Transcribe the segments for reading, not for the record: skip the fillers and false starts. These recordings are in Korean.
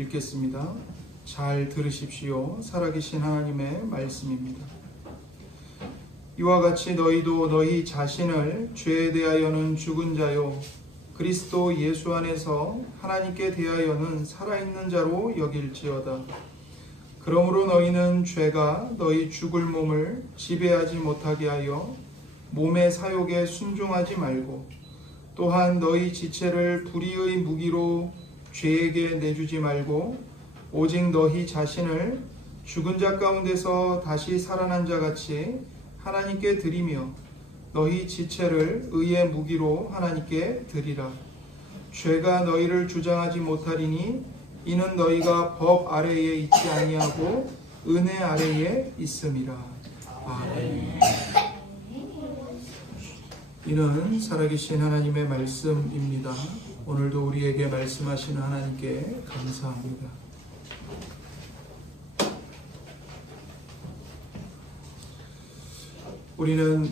읽겠습니다. 잘 들으십시오. 살아계신 하나님의 말씀입니다. 이와 같이 너희도 너희 자신을 죄에 대하여는 죽은 자요 그리스도 예수 안에서 하나님께 대하여는 살아있는 자로 여길지어다. 그러므로 너희는 죄가 너희 죽을 몸을 지배하지 못하게 하여 몸의 사욕에 순종하지 말고, 또한 너희 지체를 불의의 무기로 죄에게 내주지 말고, 오직 너희 자신을 죽은 자 가운데서 다시 살아난 자 같이 하나님께 드리며 너희 지체를 의의 무기로 하나님께 드리라. 죄가 너희를 주장하지 못하리니 이는 너희가 법 아래에 있지 아니하고 은혜 아래에 있음이라. 아멘. 이는 살아계신 하나님의 말씀입니다. 오늘도 우리에게 말씀하시는 하나님께 감사합니다. 우리는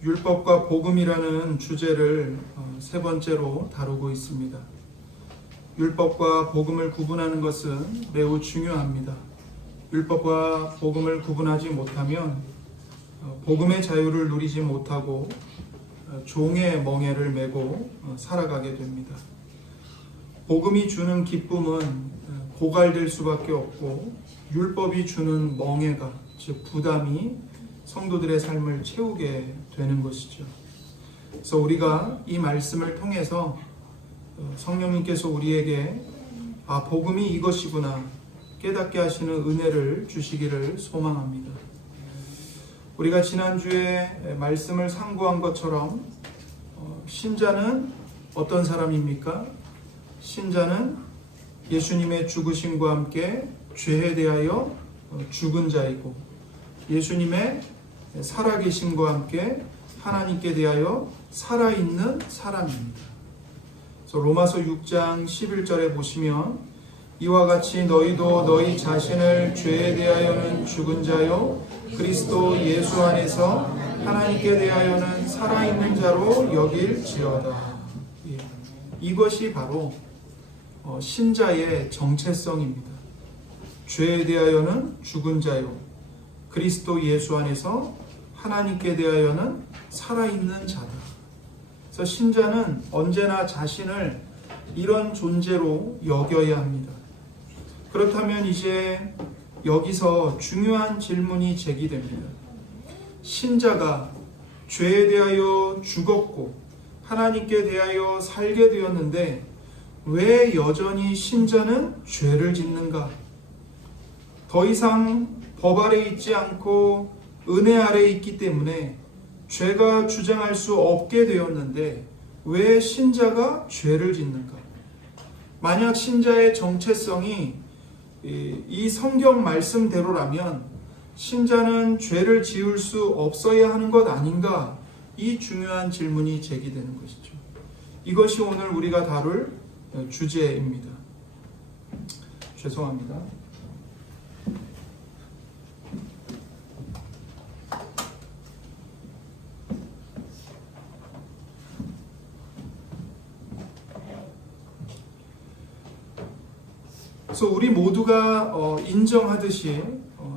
율법과 복음이라는 주제를 세 번째로 다루고 있습니다. 율법과 복음을 구분하는 것은 매우 중요합니다. 율법과 복음을 구분하지 못하면 복음의 자유를 누리지 못하고 종의 멍에를 메고 살아가게 됩니다. 복음이 주는 기쁨은 고갈될 수밖에 없고, 율법이 주는 멍에가, 즉 부담이 성도들의 삶을 채우게 되는 것이죠. 그래서 우리가 이 말씀을 통해서 성령님께서 우리에게 복음이 이것이구나 깨닫게 하시는 은혜를 주시기를 소망합니다. 우리가 지난주에 말씀을 상고한 것처럼 신자는 어떤 사람입니까? 신자는 예수님의 죽으심과 함께 죄에 대하여 죽은 자이고, 예수님의 살아계심과 함께 하나님께 대하여 살아있는 사람입니다. 그래서 로마서 6장 11절에 보시면 이와 같이 너희도 너희 자신을 죄에 대하여는 죽은 자요 그리스도 예수 안에서 하나님께 대하여는 살아있는 자로 여길지어다. 이것이 바로 신자의 정체성입니다. 죄에 대하여는 죽은 자요 그리스도 예수 안에서 하나님께 대하여는 살아있는 자다. 그래서 신자는 언제나 자신을 이런 존재로 여겨야 합니다. 그렇다면 이제 여기서 중요한 질문이 제기됩니다. 신자가 죄에 대하여 죽었고 하나님께 대하여 살게 되었는데 왜 여전히 신자는 죄를 짓는가? 더 이상 법 아래 있지 않고 은혜 아래 있기 때문에 죄가 주장할 수 없게 되었는데 왜 신자가 죄를 짓는가? 만약 신자의 정체성이 이 성경 말씀대로라면 신자는 죄를 지을 수 없어야 하는 것 아닌가? 이 중요한 질문이 제기되는 것이죠. 이것이 오늘 우리가 다룰 주제입니다. 죄송합니다. 그래서 우리 모두가 인정하듯이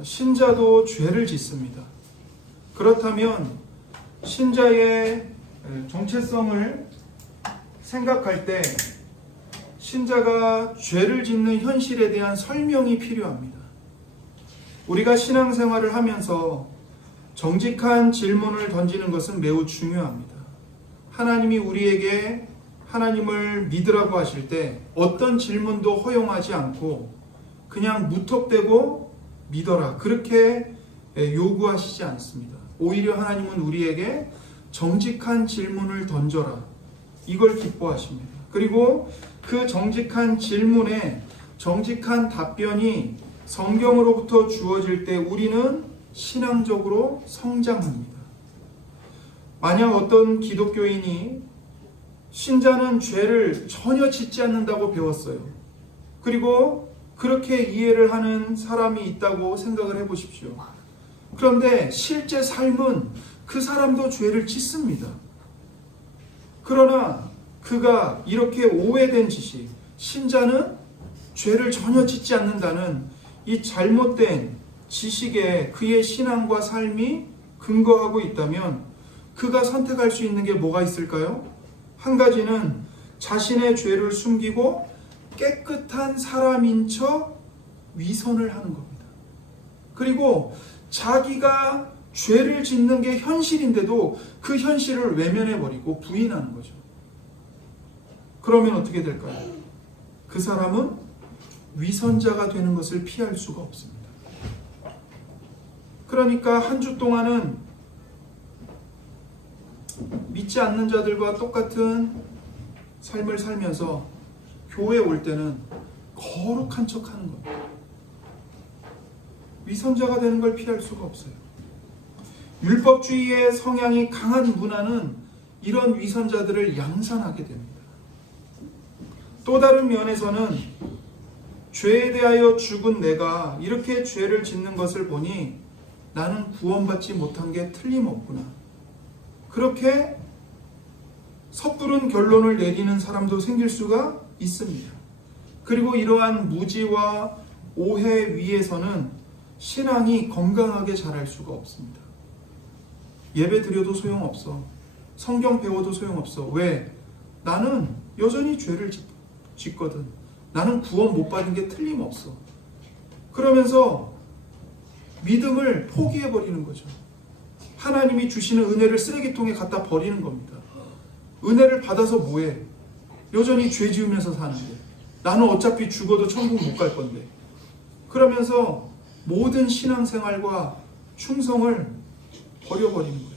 신자도 죄를 짓습니다. 그렇다면 신자의 정체성을 생각할 때 신자가 죄를 짓는 현실에 대한 설명이 필요합니다. 우리가 신앙생활을 하면서 정직한 질문을 던지는 것은 매우 중요합니다. 하나님이 우리에게 하나님을 믿으라고 하실 때 어떤 질문도 허용하지 않고 그냥 무턱대고 믿어라 그렇게 요구하시지 않습니다. 오히려 하나님은 우리에게 정직한 질문을 던져라 이걸 기뻐하십니다. 그리고 그 정직한 질문에 정직한 답변이 성경으로부터 주어질 때 우리는 신앙적으로 성장합니다. 만약 어떤 기독교인이 신자는 죄를 전혀 짓지 않는다고 배웠어요. 그리고 그렇게 이해를 하는 사람이 있다고 생각을 해보십시오. 그런데 실제 삶은 그 사람도 죄를 짓습니다. 그러나 그가 이렇게 오해된 짓이 신자는 죄를 전혀 짓지 않는다는 이 잘못된 지식에 그의 신앙과 삶이 근거하고 있다면 그가 선택할 수 있는 게 뭐가 있을까요? 한 가지는 자신의 죄를 숨기고 깨끗한 사람인 척 위선을 하는 겁니다. 그리고 자기가 죄를 짓는 게 현실인데도 그 현실을 외면해버리고 부인하는 거죠. 그러면 어떻게 될까요? 그 사람은 위선자가 되는 것을 피할 수가 없습니다. 그러니까 한 주 동안은 믿지 않는 자들과 똑같은 삶을 살면서 교회에 올 때는 거룩한 척 하는 겁니다. 위선자가 되는 걸 피할 수가 없어요. 율법주의의 성향이 강한 문화는 이런 위선자들을 양산하게 됩니다. 또 다른 면에서는 죄에 대하여 죽은 내가 이렇게 죄를 짓는 것을 보니 나는 구원받지 못한 게 틀림없구나. 그렇게 섣부른 결론을 내리는 사람도 생길 수가 있습니다. 그리고 이러한 무지와 오해 위에서는 신앙이 건강하게 자랄 수가 없습니다. 예배 드려도 소용없어. 성경 배워도 소용없어. 왜? 나는 여전히 죄를 짓거든. 나는 구원 못 받은 게 틀림없어. 그러면서 믿음을 포기해버리는 거죠. 하나님이 주시는 은혜를 쓰레기통에 갖다 버리는 겁니다. 은혜를 받아서 뭐해? 여전히 죄 지으면서 사는데. 나는 어차피 죽어도 천국 못 갈 건데. 그러면서 모든 신앙생활과 충성을 버려버리는 거예요.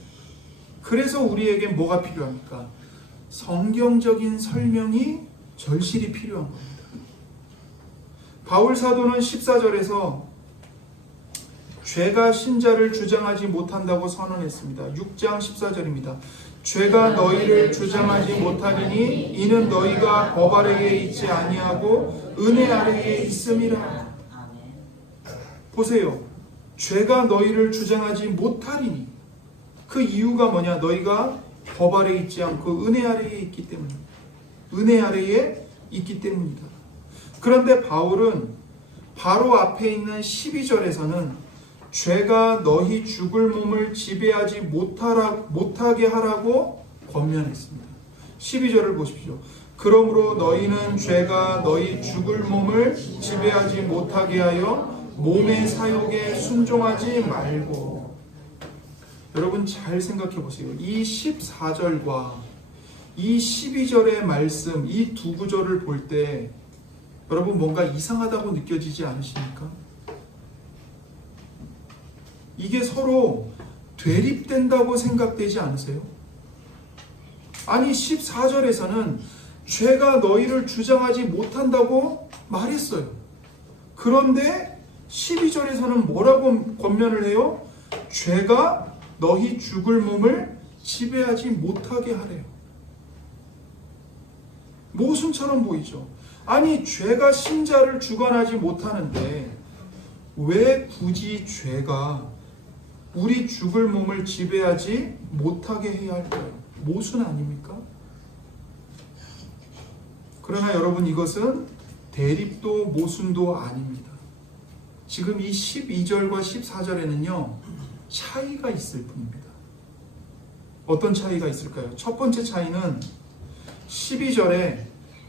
그래서 우리에게 뭐가 필요합니까? 성경적인 설명이 절실히 필요한 겁니다. 바울 사도는 14절에서 죄가 신자를 주장하지 못한다고 선언했습니다. 6장 14절입니다. 죄가 너희를 주장하지 못하리니 이는 너희가 법 아래에 있지 아니하고 은혜 아래에 있음이라. 보세요. 죄가 너희를 주장하지 못하리니 그 이유가 뭐냐? 너희가 법 아래에 있지 않고 은혜 아래에 있기 때문입니다. 은혜 아래에 있기 때문이다. 그런데 바울은 바로 앞에 있는 12절에서는 죄가 너희 죽을 몸을 지배하지 못하게 하라고 권면했습니다. 12절을 보십시오. 그러므로 너희는 죄가 너희 죽을 몸을 지배하지 못하게 하여 몸의 사욕에 순종하지 말고. 여러분 잘 생각해 보세요. 이 14절과 이 12절의 말씀, 이 두 구절을 볼 때 여러분 뭔가 이상하다고 느껴지지 않으십니까? 이게 서로 대립된다고 생각되지 않으세요? 아니 14절에서는 죄가 너희를 주장하지 못한다고 말했어요. 그런데 12절에서는 뭐라고 권면을 해요? 죄가 너희 죽을 몸을 지배하지 못하게 하래요. 모순처럼 보이죠? 아니 죄가 신자를 주관하지 못하는데 왜 굳이 죄가 우리 죽을 몸을 지배하지 못하게 해야 할까요? 모순 아닙니까? 그러나 여러분 이것은 대립도 모순도 아닙니다. 지금 이 12절과 14절에는요 차이가 있을 뿐입니다. 어떤 차이가 있을까요? 첫 번째 차이는 12절에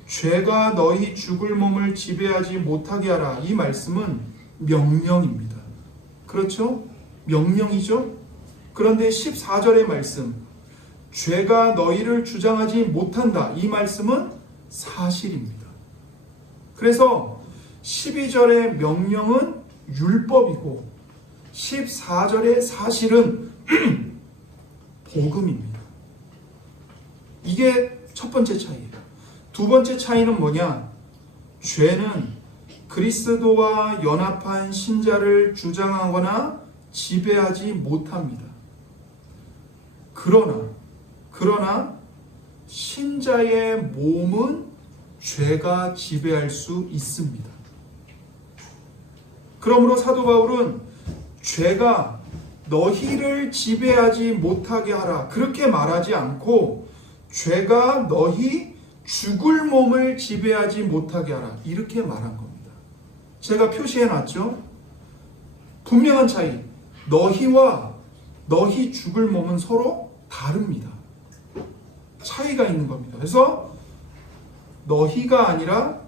죄가 너희 죽을 몸을 지배하지 못하게 하라. 이 말씀은 명령입니다. 그렇죠? 명령이죠? 그런데 14절의 말씀, 죄가 너희를 주장하지 못한다. 이 말씀은 사실입니다. 그래서 12절의 명령은 율법이고 14절의 사실은 복음입니다. 이게 첫 번째 차이예요. 두 번째 차이는 뭐냐? 죄는 그리스도와 연합한 신자를 주장하거나 지배하지 못합니다. 그러나 신자의 몸은 죄가 지배할 수 있습니다. 그러므로 사도 바울은 죄가 너희를 지배하지 못하게 하라 그렇게 말하지 않고 죄가 너희 죽을 몸을 지배하지 못하게 하라 이렇게 말한 겁니다. 제가 표시해 놨죠. 분명한 차이. 너희와 너희 죽을 몸은 서로 다릅니다. 차이가 있는 겁니다. 그래서 너희가 아니라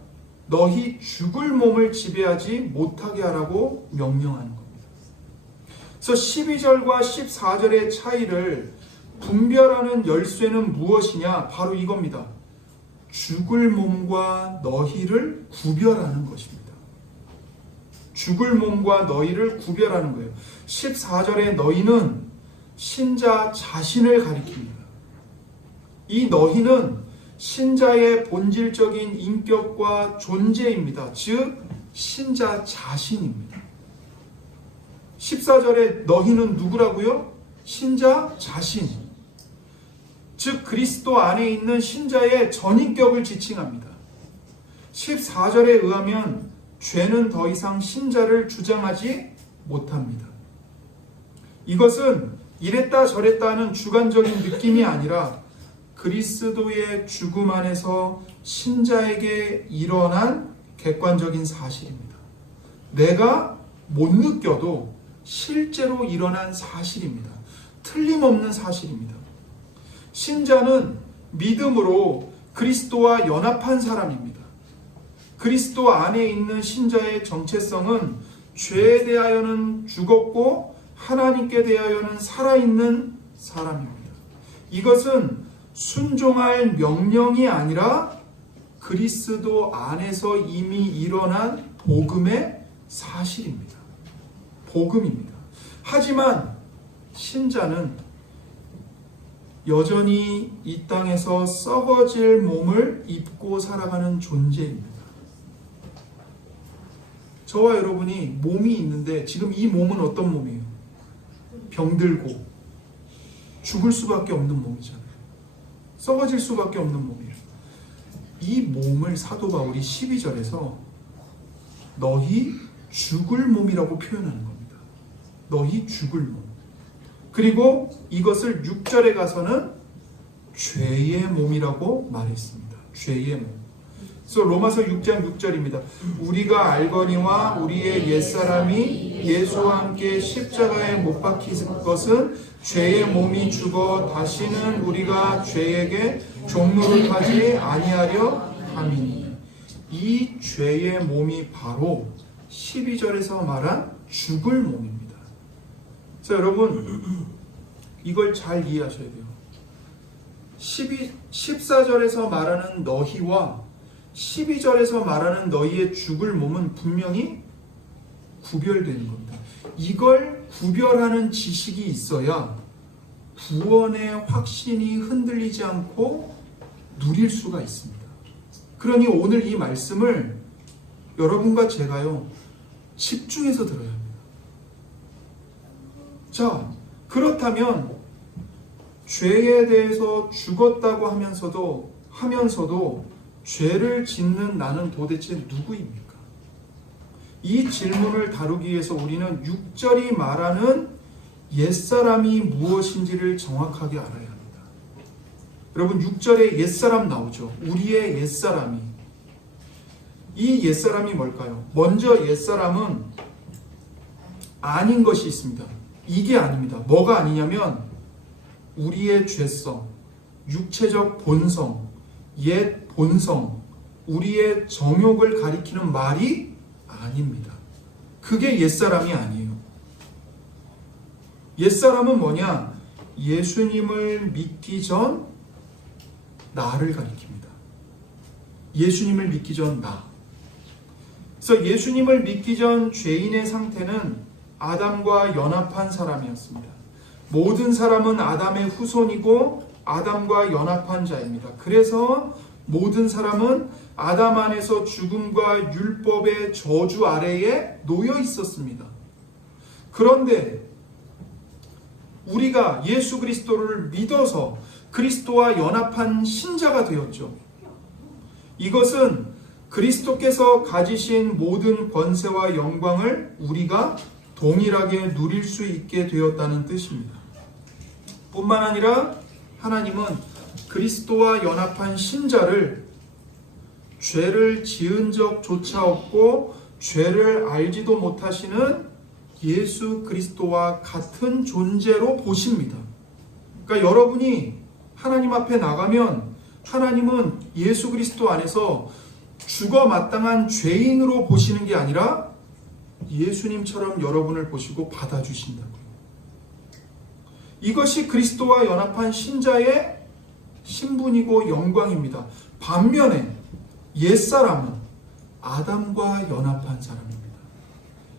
너희 죽을 몸을 지배하지 못하게 하라고 명령하는 겁니다. 그래서 12절과 14절의 차이를 분별하는 열쇠는 무엇이냐? 바로 이겁니다. 죽을 몸과 너희를 구별하는 것입니다. 죽을 몸과 너희를 구별하는 거예요. 14절의 너희는 신자 자신을 가리킵니다. 이 너희는 신자의 본질적인 인격과 존재입니다. 즉 신자 자신입니다. 14절에 너희는 누구라고요? 신자 자신. 즉 그리스도 안에 있는 신자의 전인격을 지칭합니다. 14절에 의하면 죄는 더 이상 신자를 주장하지 못합니다. 이것은 이랬다 저랬다 하는 주관적인 느낌이 아니라 그리스도의 죽음 안에서 신자에게 일어난 객관적인 사실입니다. 내가 못 느껴도 실제로 일어난 사실입니다. 틀림없는 사실입니다. 신자는 믿음으로 그리스도와 연합한 사람입니다. 그리스도 안에 있는 신자의 정체성은 죄에 대하여는 죽었고 하나님께 대하여는 살아있는 사람입니다. 이것은 순종할 명령이 아니라 그리스도 안에서 이미 일어난 복음의 사실입니다. 복음입니다. 하지만 신자는 여전히 이 땅에서 썩어질 몸을 입고 살아가는 존재입니다. 저와 여러분이 몸이 있는데 지금 이 몸은 어떤 몸이에요? 병들고 죽을 수밖에 없는 몸이잖아요. 썩어질 수밖에 없는 몸이에요. 이 몸을 사도 바울이 12절에서 너희 죽을 몸이라고 표현하는 겁니다. 너희 죽을 몸. 그리고 이것을 6절에 가서는 죄의 몸이라고 말했습니다. 죄의 몸. 그래서 로마서 6장 6절입니다. 우리가 알거니와 우리의 옛사람이 예수와 함께 십자가에 못 박힌 것은 죄의 몸이 죽어 다시는 우리가 죄에게 종노릇하지 아니하려 함이니. 이 죄의 몸이 바로 12절에서 말한 죽을 몸입니다. 자, 여러분 이걸 잘 이해하셔야 돼요. 14절에서 말하는 너희와 12절에서 말하는 너희의 죽을 몸은 분명히 구별되는 겁니다. 이걸 구별하는 지식이 있어야 구원의 확신이 흔들리지 않고 누릴 수가 있습니다. 그러니 오늘 이 말씀을 여러분과 제가요 집중해서 들어야 합니다. 자, 그렇다면 죄에 대해서 죽었다고 하면서도 죄를 짓는 나는 도대체 누구입니까? 이 질문을 다루기 위해서 우리는 6절이 말하는 옛사람이 무엇인지를 정확하게 알아야 합니다. 여러분 6절에 옛사람 나오죠. 우리의 옛사람이. 이 옛사람이 뭘까요? 먼저 옛사람은 아닌 것이 있습니다. 이게 아닙니다. 뭐가 아니냐면 우리의 죄성, 육체적 본성, 옛 본성, 우리의 정욕을 가리키는 말이 아닙니다. 그게 옛사람이 아니에요. 옛사람은 뭐냐? 예수님을 믿기 전 나를 가리킵니다. 예수님을 믿기 전 나. 그래서 예수님을 믿기 전 죄인의 상태는 아담과 연합한 사람이었습니다. 모든 사람은 아담의 후손이고 아담과 연합한 자입니다. 그래서 모든 사람은 아담 안에서 죽음과 율법의 저주 아래에 놓여 있었습니다. 그런데 우리가 예수 그리스도를 믿어서 그리스도와 연합한 신자가 되었죠. 이것은 그리스도께서 가지신 모든 권세와 영광을 우리가 동일하게 누릴 수 있게 되었다는 뜻입니다. 뿐만 아니라 하나님은 그리스도와 연합한 신자를 죄를 지은 적조차 없고 죄를 알지도 못하시는 예수 그리스도와 같은 존재로 보십니다. 그러니까 여러분이 하나님 앞에 나가면 하나님은 예수 그리스도 안에서 죽어 마땅한 죄인으로 보시는 게 아니라 예수님처럼 여러분을 보시고 받아주신다고요. 이것이 그리스도와 연합한 신자의 신분이고 영광입니다. 반면에 옛사람은 아담과 연합한 사람입니다.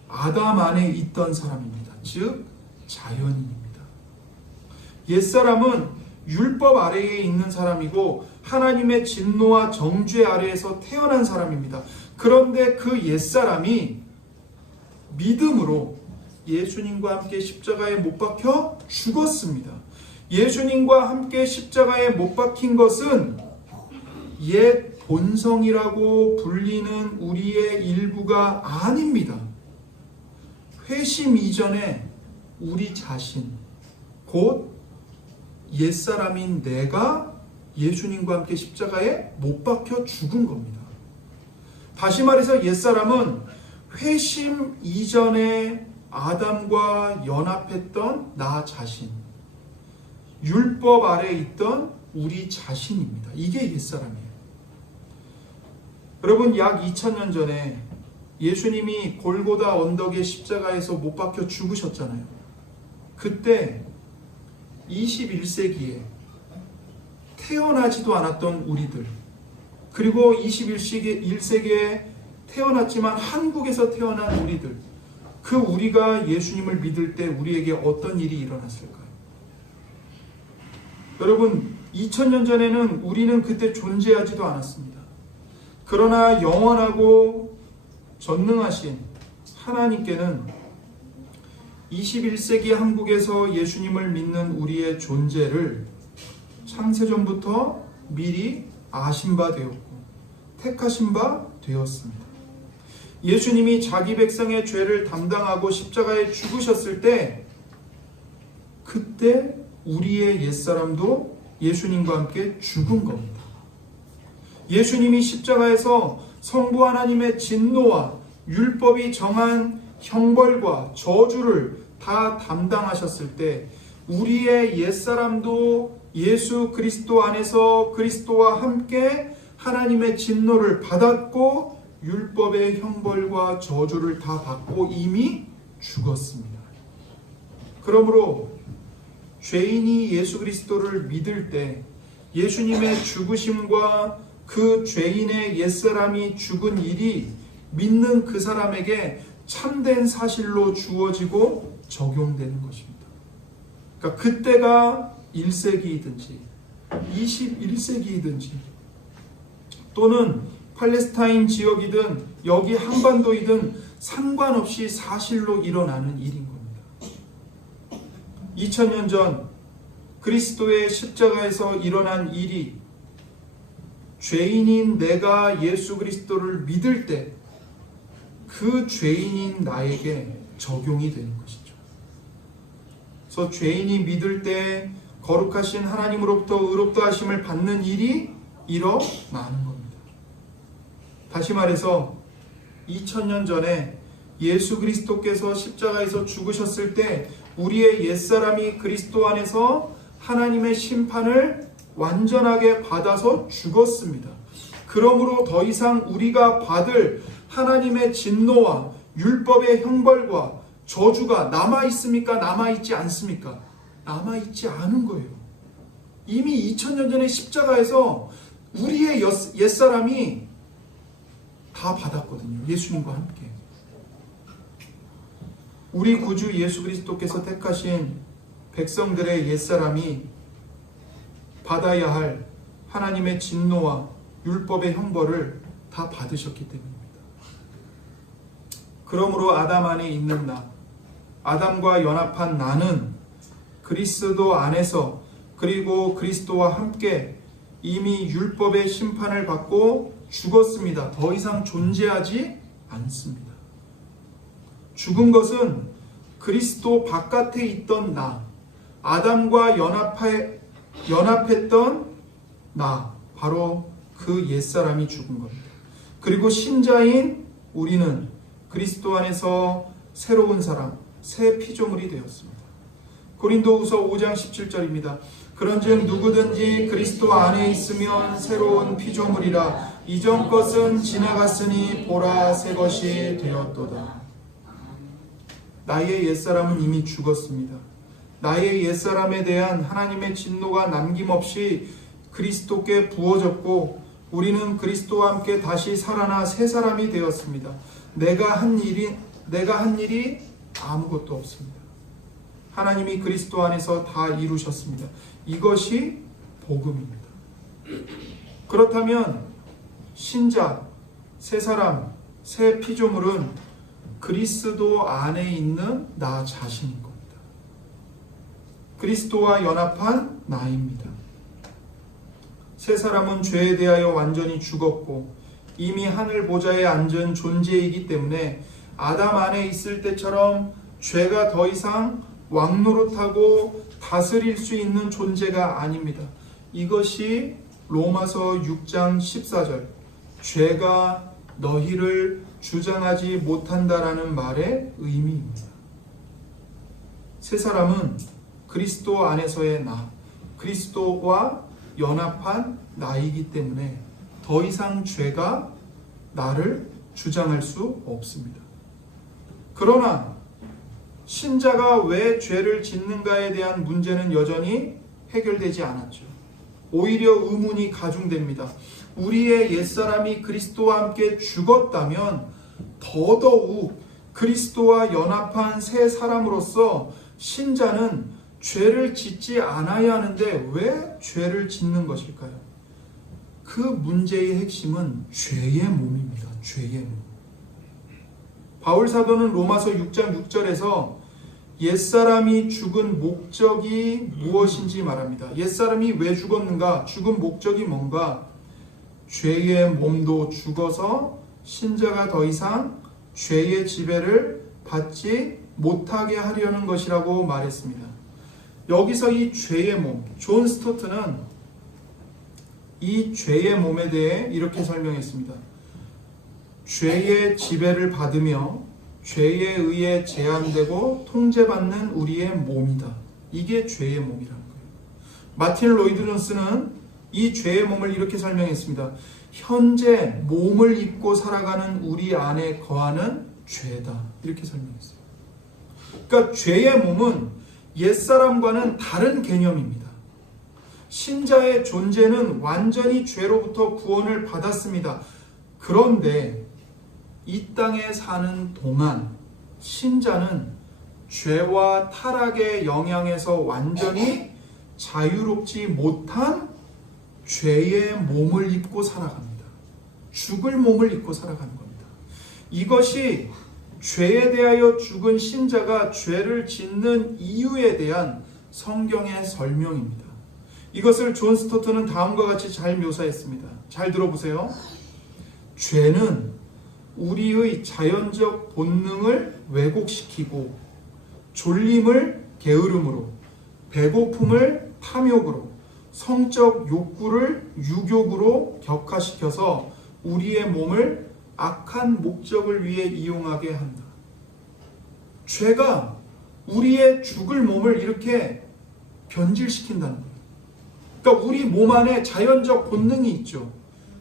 아담 안에 있던 사람입니다. 즉 자연인입니다. 옛사람은 율법 아래에 있는 사람이고 하나님의 진노와 정죄 아래에서 태어난 사람입니다. 그런데 그 옛사람이 믿음으로 예수님과 함께 십자가에 못 박혀 죽었습니다. 예수님과 함께 십자가에 못 박힌 것은 옛 본성이라고 불리는 우리의 일부가 아닙니다. 회심 이전에 우리 자신, 곧 옛사람인 내가 예수님과 함께 십자가에 못 박혀 죽은 겁니다. 다시 말해서 옛사람은 회심 이전에 아담과 연합했던 나 자신, 율법 아래 있던 우리 자신입니다. 이게 옛사람이에요. 여러분, 약 2000년 전에 예수님이 골고다 언덕의 십자가에서 못 박혀 죽으셨잖아요. 그때 21세기에 태어나지도 않았던 우리들, 그리고 21세기에 태어났지만 한국에서 태어난 우리들, 그 우리가 예수님을 믿을 때 우리에게 어떤 일이 일어났을까요? 여러분, 2000년 전에는 우리는 그때 존재하지도 않았습니다. 그러나 영원하고 전능하신 하나님께는 21세기 한국에서 예수님을 믿는 우리의 존재를 창세전부터 미리 아신 바 되었고 택하신 바 되었습니다. 예수님이 자기 백성의 죄를 담당하고 십자가에 죽으셨을 때 그때 우리의 옛사람도 예수님과 함께 죽은 겁니다. 예수님이 십자가에서 성부 하나님의 진노와 율법이 정한 형벌과 저주를 다 담당하셨을 때 우리의 옛사람도 예수 그리스도 안에서 그리스도와 함께 하나님의 진노를 받았고 율법의 형벌과 저주를 다 받고 이미 죽었습니다. 그러므로 죄인이 예수 그리스도를 믿을 때 예수님의 죽으심과 그 죄인의 옛사람이 죽은 일이 믿는 그 사람에게 참된 사실로 주어지고 적용되는 것입니다. 그러니까 그때가 1세기이든지 21세기이든지 또는 팔레스타인 지역이든 여기 한반도이든 상관없이 사실로 일어나는 일인 겁니다. 2000년 전 그리스도의 십자가에서 일어난 일이 죄인인 내가 예수 그리스도를 믿을 때 그 죄인인 나에게 적용이 되는 것이죠. 그래서 죄인이 믿을 때 거룩하신 하나님으로부터 의롭다 하심을 받는 일이 일어나는 겁니다. 다시 말해서 2000년 전에 예수 그리스도께서 십자가에서 죽으셨을 때 우리의 옛사람이 그리스도 안에서 하나님의 심판을 완전하게 받아서 죽었습니다. 그러므로 더 이상 우리가 받을 하나님의 진노와 율법의 형벌과 저주가 남아있습니까? 남아있지 않습니까? 남아있지 않은 거예요. 이미 2000년 전에 십자가에서 우리의 옛사람이 다 받았거든요. 예수님과 함께. 우리 구주 예수 그리스도께서 택하신 백성들의 옛사람이 받아야 할 하나님의 진노와 율법의 형벌을 다 받으셨기 때문입니다. 그러므로 아담 안에 있는 나, 아담과 연합한 나는 그리스도 안에서 그리고 그리스도와 함께 이미 율법의 심판을 받고 죽었습니다. 더 이상 존재하지 않습니다. 죽은 것은 그리스도 바깥에 있던 나, 아담과 연합했던 나, 바로 그 옛사람이 죽은 겁니다. 그리고 신자인 우리는 그리스도 안에서 새로운 사람, 새 피조물이 되었습니다. 고린도후서 5장 17절입니다. 그런즉 누구든지 그리스도 안에 있으면 새로운 피조물이라 이전 것은 지나갔으니 보라 새 것이 되었도다. 나의 옛사람은 이미 죽었습니다. 나의 옛사람에 대한 하나님의 진노가 남김없이 그리스도께 부어졌고 우리는 그리스도와 함께 다시 살아나 새 사람이 되었습니다. 내가 한 일이 아무것도 없습니다. 하나님이 그리스도 안에서 다 이루셨습니다. 이것이 복음입니다. 그렇다면 신자, 새 사람, 새 피조물은 그리스도 안에 있는 나 자신인 겁니다. 그리스도와 연합한 나입니다. 새 사람은 죄에 대하여 완전히 죽었고 이미 하늘 보좌에 앉은 존재이기 때문에 아담 안에 있을 때처럼 죄가 더 이상 왕노릇하고 다스릴 수 있는 존재가 아닙니다. 이것이 로마서 6장 14절 죄가 너희를 주장하지 못한다라는 말의 의미입니다. 새 사람은 그리스도 안에서의 나, 그리스도와 연합한 나이기 때문에 더 이상 죄가 나를 주장할 수 없습니다. 그러나 신자가 왜 죄를 짓는가에 대한 문제는 여전히 해결되지 않았죠. 오히려 의문이 가중됩니다. 우리의 옛사람이 그리스도와 함께 죽었다면 더더욱 그리스도와 연합한 새 사람으로서 신자는 죄를 짓지 않아야 하는데 왜 죄를 짓는 것일까요? 그 문제의 핵심은 죄의 몸입니다. 죄의 몸. 바울 사도는 로마서 6장 6절에서 옛사람이 죽은 목적이 무엇인지 말합니다. 옛사람이 왜 죽었는가? 죽은 목적이 뭔가? 죄의 몸도 죽어서 신자가 더 이상 죄의 지배를 받지 못하게 하려는 것이라고 말했습니다. 여기서 이 죄의 몸, 존 스토트는 이 죄의 몸에 대해 이렇게 설명했습니다. 죄의 지배를 받으며 죄에 의해 제한되고 통제받는 우리의 몸이다. 이게 죄의 몸이라는 거예요. 마틴 로이드 존스는 이 죄의 몸을 이렇게 설명했습니다. 현재 몸을 입고 살아가는 우리 안에 거하는 죄다. 이렇게 설명했어요. 그러니까 죄의 몸은 옛사람과는 다른 개념입니다. 신자의 존재는 완전히 죄로부터 구원을 받았습니다. 그런데 이 땅에 사는 동안 신자는 죄와 타락의 영향에서 완전히 자유롭지 못한 죄의 몸을 입고 살아갑니다. 죽을 몸을 입고 살아가는 겁니다. 이것이 죄에 대하여 죽은 신자가 죄를 짓는 이유에 대한 성경의 설명입니다. 이것을 존 스토트는 다음과 같이 잘 묘사했습니다. 잘 들어보세요. 죄는 우리의 자연적 본능을 왜곡시키고 졸림을 게으름으로, 배고픔을 탐욕으로, 성적 욕구를 유욕으로 격화시켜서 우리의 몸을 악한 목적을 위해 이용하게 한다. 죄가 우리의 죽을 몸을 이렇게 변질시킨다는 거예요. 그러니까 우리 몸 안에 자연적 본능이 있죠.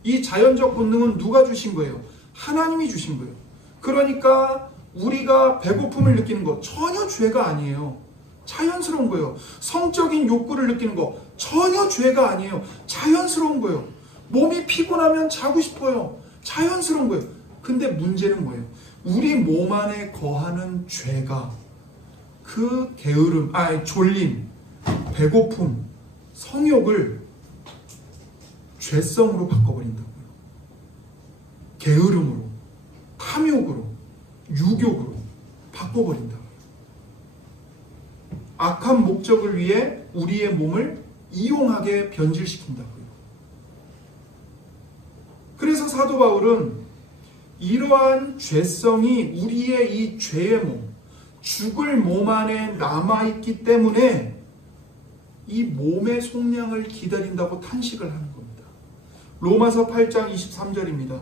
이 자연적 본능은 누가 주신 거예요? 하나님이 주신 거예요. 그러니까 우리가 배고픔을 느끼는 거 전혀 죄가 아니에요. 자연스러운 거예요. 성적인 욕구를 느끼는 거 전혀 죄가 아니에요. 자연스러운 거예요. 몸이 피곤하면 자고 싶어요. 자연스러운 거예요. 근데 문제는 뭐예요? 우리 몸 안에 거하는 죄가 그 게으름, 졸림, 배고픔, 성욕을 죄성으로 바꿔버린다고요. 게으름으로, 탐욕으로, 유욕으로 바꿔버린다고요. 악한 목적을 위해 우리의 몸을 이용하게 변질시킨다고요. 그래서 사도 바울은 이러한 죄성이 우리의 이 죄의 몸, 죽을 몸 안에 남아있기 때문에 이 몸의 속량을 기다린다고 탄식을 하는 겁니다. 로마서 8장 23절입니다.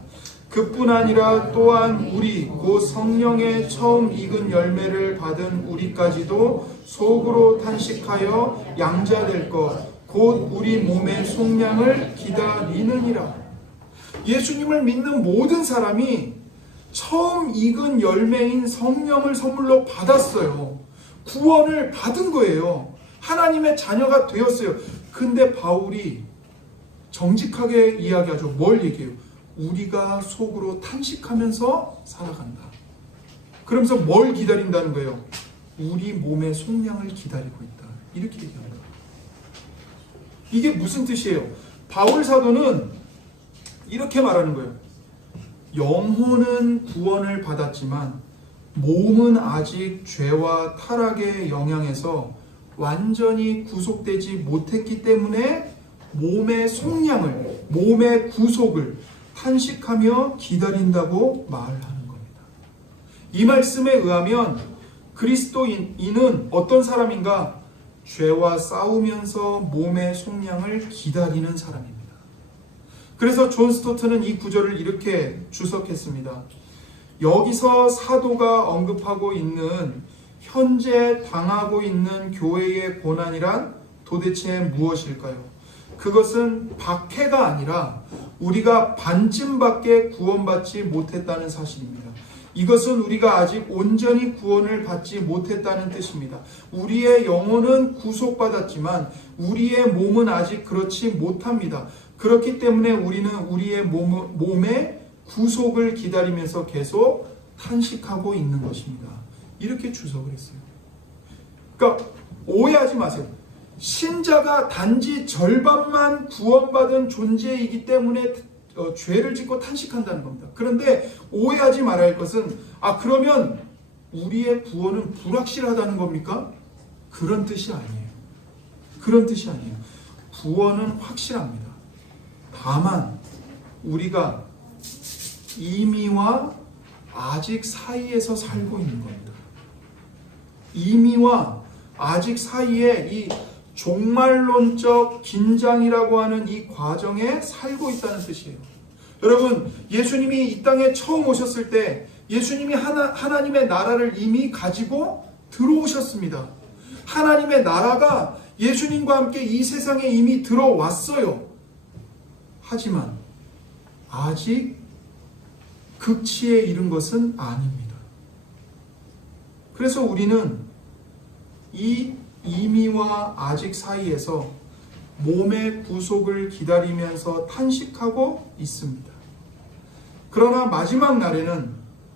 그뿐 아니라 또한 우리 곧 성령의 처음 익은 열매를 받은 우리까지도 속으로 탄식하여 양자될 것 곧 우리 몸의 속량을 기다리느니라. 예수님을 믿는 모든 사람이 처음 익은 열매인 성령을 선물로 받았어요. 구원을 받은 거예요. 하나님의 자녀가 되었어요. 근데 바울이 정직하게 이야기하죠. 뭘 얘기해요? 우리가 속으로 탄식하면서 살아간다. 그러면서 뭘 기다린다는 거예요? 우리 몸의 속량을 기다리고 있다. 이렇게 얘기합니다. 이게 무슨 뜻이에요? 바울 사도는 이렇게 말하는 거예요. 영혼은 구원을 받았지만 몸은 아직 죄와 타락의 영향에서 완전히 구속되지 못했기 때문에 몸의 속량을, 몸의 구속을 탄식하며 기다린다고 말하는 겁니다. 이 말씀에 의하면 그리스도인은 어떤 사람인가? 죄와 싸우면서 몸의 속량을 기다리는 사람입니다. 그래서 존 스토트는 이 구절을 이렇게 주석했습니다. 여기서 사도가 언급하고 있는 현재 당하고 있는 교회의 고난이란 도대체 무엇일까요? 그것은 박해가 아니라 우리가 반쯤밖에 구원받지 못했다는 사실입니다. 이것은 우리가 아직 온전히 구원을 받지 못했다는 뜻입니다. 우리의 영혼은 구속받았지만 우리의 몸은 아직 그렇지 못합니다. 그렇기 때문에 우리는 우리의 몸의 구속을 기다리면서 계속 탄식하고 있는 것입니다. 이렇게 주석을 했어요. 그러니까 오해하지 마세요. 신자가 단지 절반만 구원받은 존재이기 때문에 죄를 짓고 탄식한다는 겁니다. 그런데 오해하지 말아야 할 것은 그러면 우리의 구원은 불확실하다는 겁니까? 그런 뜻이 아니에요. 그런 뜻이 아니에요. 구원은 확실합니다. 다만 우리가 이미와 아직 사이에서 살고 있는 겁니다. 이미와 아직 사이에 이 종말론적 긴장이라고 하는 이 과정에 살고 있다는 뜻이에요. 여러분, 예수님이 이 땅에 처음 오셨을 때 예수님이 하나님의 나라를 이미 가지고 들어오셨습니다. 하나님의 나라가 예수님과 함께 이 세상에 이미 들어왔어요. 하지만 아직 극치에 이른 것은 아닙니다. 그래서 우리는 이 이미와 아직 사이에서 몸의 구속을 기다리면서 탄식하고 있습니다. 그러나 마지막 날에는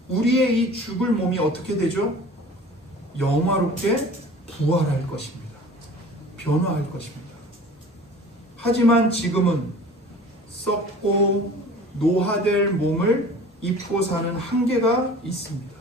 우리의 이 죽을 몸이 어떻게 되죠? 영화롭게 부활할 것입니다. 변화할 것입니다. 하지만 지금은 썩고 노화될 몸을 입고 사는 한계가 있습니다.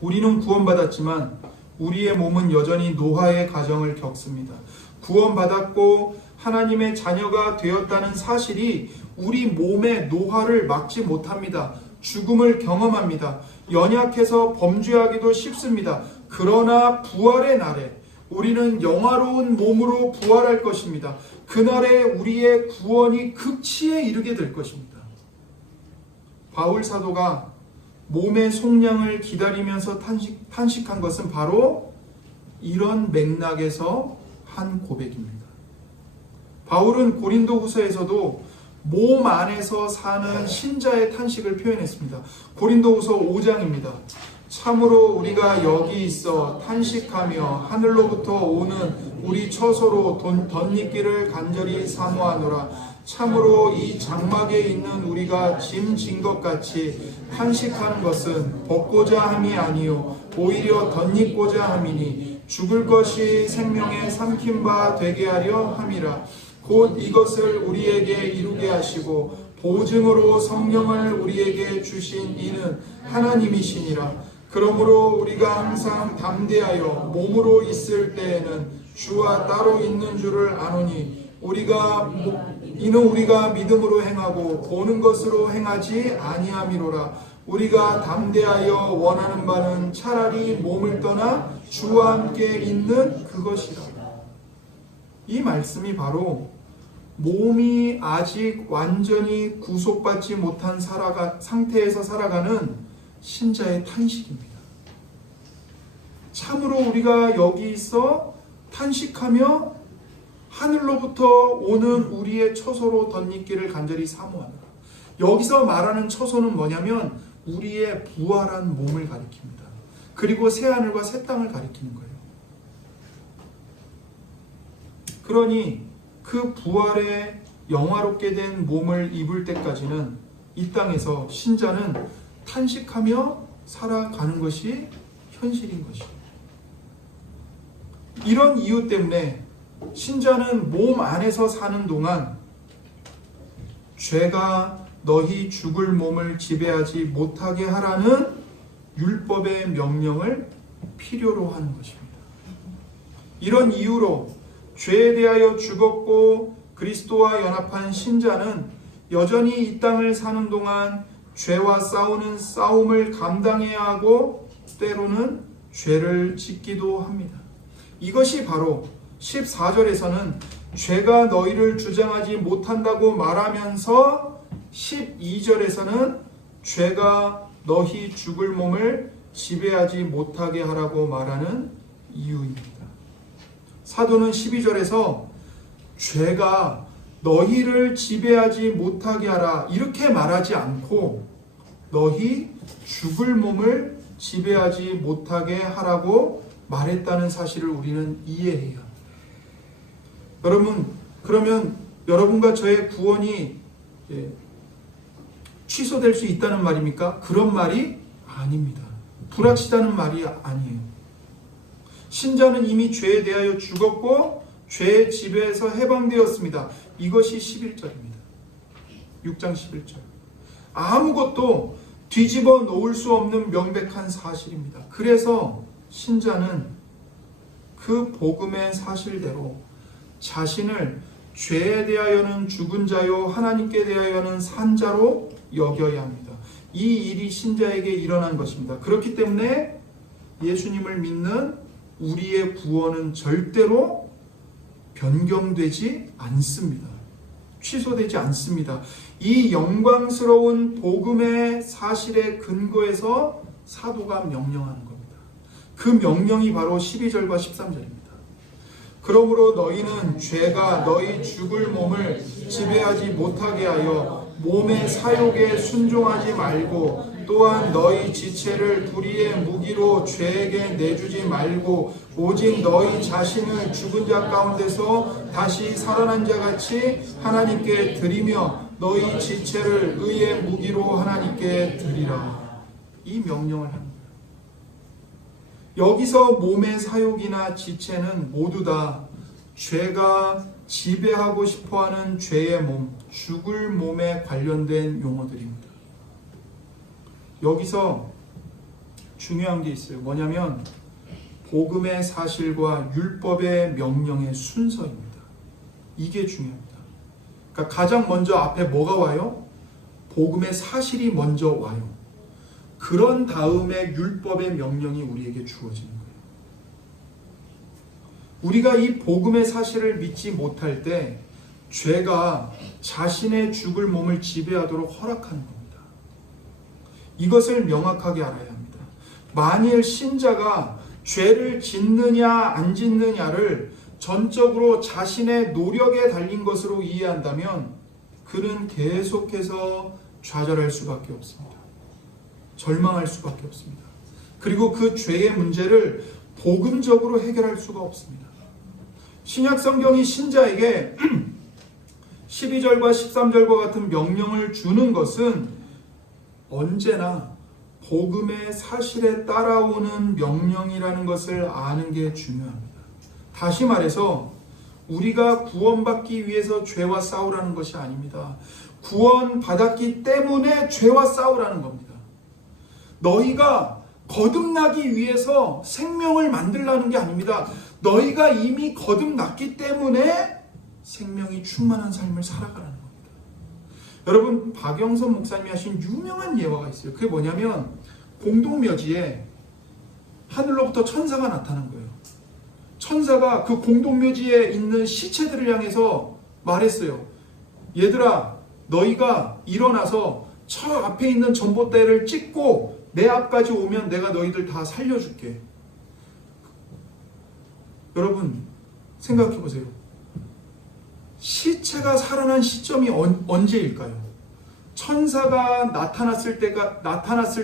우리는 구원받았지만 우리의 몸은 여전히 노화의 과정을 겪습니다. 구원받았고 하나님의 자녀가 되었다는 사실이 우리 몸의 노화를 막지 못합니다. 죽음을 경험합니다. 연약해서 범죄하기도 쉽습니다. 그러나 부활의 날에 우리는 영화로운 몸으로 부활할 것입니다. 그날에 우리의 구원이 극치에 이르게 될 것입니다. 바울 사도가 몸의 속량을 기다리면서 탄식한 것은 바로 이런 맥락에서 한 고백입니다. 바울은 고린도 후서에서도 몸 안에서 사는 신자의 탄식을 표현했습니다. 고린도 후서 5장입니다. 참으로 우리가 여기 있어 탄식하며 하늘로부터 오는 우리 처소로 덧입기를 간절히 사모하노라. 참으로 이 장막에 있는 우리가 짐 진 것 같이 탄식하는 것은 벗고자 함이 아니요 오히려 덧입고자 함이니 죽을 것이 생명에 삼킨 바 되게 하려 함이라. 곧 이것을 우리에게 이루게 하시고 보증으로 성령을 우리에게 주신 이는 하나님이시니라. 그러므로 우리가 항상 담대하여 몸으로 있을 때에는 주와 따로 있는 줄을 아노니 이는 우리가 믿음으로 행하고 보는 것으로 행하지 아니함이로라. 우리가 담대하여 원하는 바는 차라리 몸을 떠나 주와 함께 있는 그것이라. 이 말씀이 바로 몸이 아직 완전히 구속받지 못한 상태에서 살아가는 신자의 탄식입니다. 참으로 우리가 여기 있어 탄식하며 하늘로부터 오는 우리의 처소로 덧입기를 간절히 사모하노라. 여기서 말하는 처소는 뭐냐면 우리의 부활한 몸을 가리킵니다. 그리고 새하늘과 새 땅을 가리키는 거예요. 그러니 그 부활의 영화롭게 된 몸을 입을 때까지는 이 땅에서 신자는 탄식하며 살아가는 것이 현실인 것이에요. 이런 이유 때문에 신자는 몸 안에서 사는 동안 죄가 너희 죽을 몸을 지배하지 못하게 하라는 율법의 명령을 필요로 하는 것입니다. 이런 이유로 죄에 대하여 죽었고 그리스도와 연합한 신자는 여전히 이 땅을 사는 동안 죄와 싸우는 싸움을 감당해야 하고 때로는 죄를 짓기도 합니다. 이것이 바로 14절에서는 죄가 너희를 주장하지 못한다고 말하면서 12절에서는 죄가 너희 죽을 몸을 지배하지 못하게 하라고 말하는 이유입니다. 사도는 12절에서 죄가 너희를 지배하지 못하게 하라 이렇게 말하지 않고 너희 죽을 몸을 지배하지 못하게 하라고 말했다는 사실을 우리는 이해해야 합니다. 여러분, 그러면 여러분과 저의 구원이 취소될 수 있다는 말입니까? 그런 말이 아닙니다. 불확실하다는 말이 아니에요. 신자는 이미 죄에 대하여 죽었고 죄의 지배에서 해방되었습니다. 이것이 11절입니다. 6장 11절. 아무것도 뒤집어 놓을 수 없는 명백한 사실입니다. 그래서 신자는 그 복음의 사실대로 자신을 죄에 대하여는 죽은 자요 하나님께 대하여는 산 자로 여겨야 합니다. 이 일이 신자에게 일어난 것입니다. 그렇기 때문에 예수님을 믿는 우리의 구원은 절대로 변경되지 않습니다. 취소되지 않습니다. 이 영광스러운 복음의 사실의 근거에서 사도가 명령하는 겁니다. 그 명령이 바로 12절과 13절입니다. 그러므로 너희는 죄가 너희 죽을 몸을 지배하지 못하게 하여 몸의 사욕에 순종하지 말고 또한 너희 지체를 불의의 무기로 죄에게 내주지 말고 오직 너희 자신을 죽은 자 가운데서 다시 살아난 자 같이 하나님께 드리며 너희 지체를 의의 무기로 하나님께 드리라. 이 명령을 합니다. 여기서 몸의 사욕이나 지체는 모두 다 죄가 지배하고 싶어하는 죄의 몸, 죽을 몸에 관련된 용어들입니다. 여기서 중요한 게 있어요. 뭐냐면 복음의 사실과 율법의 명령의 순서입니다. 이게 중요합니다. 그러니까 가장 먼저 앞에 뭐가 와요? 복음의 사실이 먼저 와요. 그런 다음에 율법의 명령이 우리에게 주어지는 거예요. 우리가 이 복음의 사실을 믿지 못할 때 죄가 자신의 죽을 몸을 지배하도록 허락하는 겁니다. 이것을 명확하게 알아야 합니다. 만일 신자가 죄를 짓느냐 안 짓느냐를 전적으로 자신의 노력에 달린 것으로 이해한다면 그는 계속해서 좌절할 수밖에 없습니다. 절망할 수밖에 없습니다. 그리고 그 죄의 문제를 복음적으로 해결할 수가 없습니다. 신약 성경이 신자에게 12절과 13절과 같은 명령을 주는 것은 언제나 복음의 사실에 따라오는 명령이라는 것을 아는 게 중요합니다. 다시 말해서 우리가 구원받기 위해서 죄와 싸우라는 것이 아닙니다. 구원받았기 때문에 죄와 싸우라는 겁니다. 너희가 거듭나기 위해서 생명을 만들라는 게 아닙니다. 너희가 이미 거듭났기 때문에 생명이 충만한 삶을 살아가라는 겁니다. 여러분, 박영선 목사님이 하신 유명한 예화가 있어요. 그게 뭐냐면 공동묘지에 하늘로부터 천사가 나타난 거예요. 천사가 그 공동묘지에 있는 시체들을 향해서 말했어요. 얘들아, 너희가 일어나서 저 앞에 있는 전봇대를 찍고 내 앞까지 오면 내가 너희들 다 살려줄게. 여러분 생각해 보세요. 시체가 살아난 시점이 언제일까요? 천사가 나타났을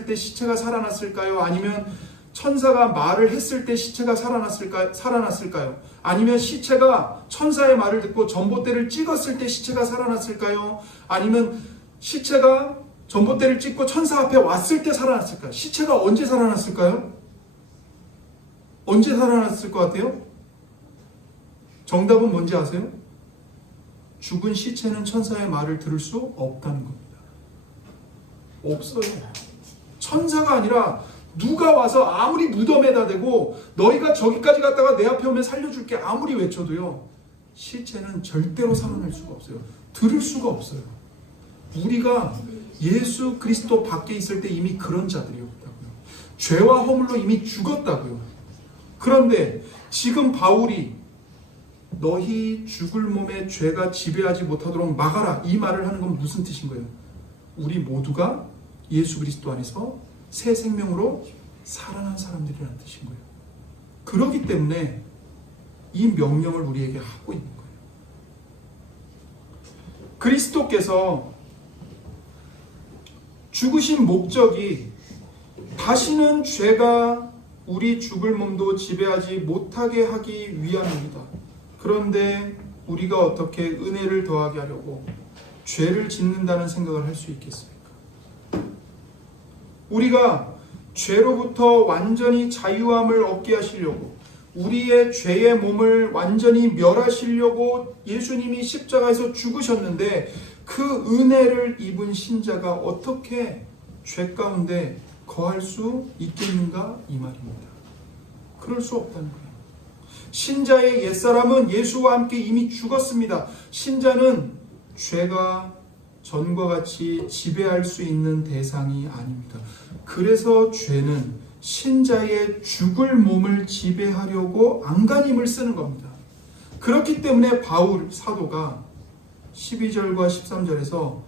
때 시체가 살아났을까요? 아니면 천사가 말을 했을 때 시체가 살아났을까요? 아니면 시체가 천사의 말을 듣고 전봇대를 찍었을 때 시체가 살아났을까요? 아니면 시체가 전봇대를 찍고 천사 앞에 왔을 때 살아났을까요? 시체가 언제 살아났을까요? 언제 살아났을 것 같아요? 정답은 뭔지 아세요? 죽은 시체는 천사의 말을 들을 수 없다는 겁니다. 없어요. 천사가 아니라 누가 와서 아무리 무덤에다 대고 너희가 저기까지 갔다가 내 앞에 오면 살려줄게 아무리 외쳐도요, 시체는 절대로 살아날 수가 없어요. 들을 수가 없어요. 우리가 예수 그리스도 밖에 있을 때 이미 그런 자들이었다고요. 죄와 허물로 이미 죽었다고요. 그런데 지금 바울이 너희 죽을 몸에 죄가 지배하지 못하도록 막아라, 이 말을 하는 건 무슨 뜻인 거예요? 우리 모두가 예수 그리스도 안에서 새 생명으로 살아난 사람들이라는 뜻인 거예요. 그렇기 때문에 이 명령을 우리에게 하고 있는 거예요. 그리스도께서 죽으신 목적이 다시는 죄가 우리 죽을 몸도 지배하지 못하게 하기 위함입니다. 그런데 우리가 어떻게 은혜를 더하게 하려고 죄를 짓는다는 생각을 할 수 있겠습니까? 우리가 죄로부터 완전히 자유함을 얻게 하시려고, 우리의 죄의 몸을 완전히 멸하시려고 예수님이 십자가에서 죽으셨는데, 그 은혜를 입은 신자가 어떻게 죄 가운데 거할 수 있겠는가? 이 말입니다. 그럴 수 없다는 거예요. 신자의 옛사람은 예수와 함께 이미 죽었습니다. 신자는 죄가 전과 같이 지배할 수 있는 대상이 아닙니다. 그래서 죄는 신자의 죽을 몸을 지배하려고 안간힘을 쓰는 겁니다. 그렇기 때문에 바울 사도가 12절과 13절에서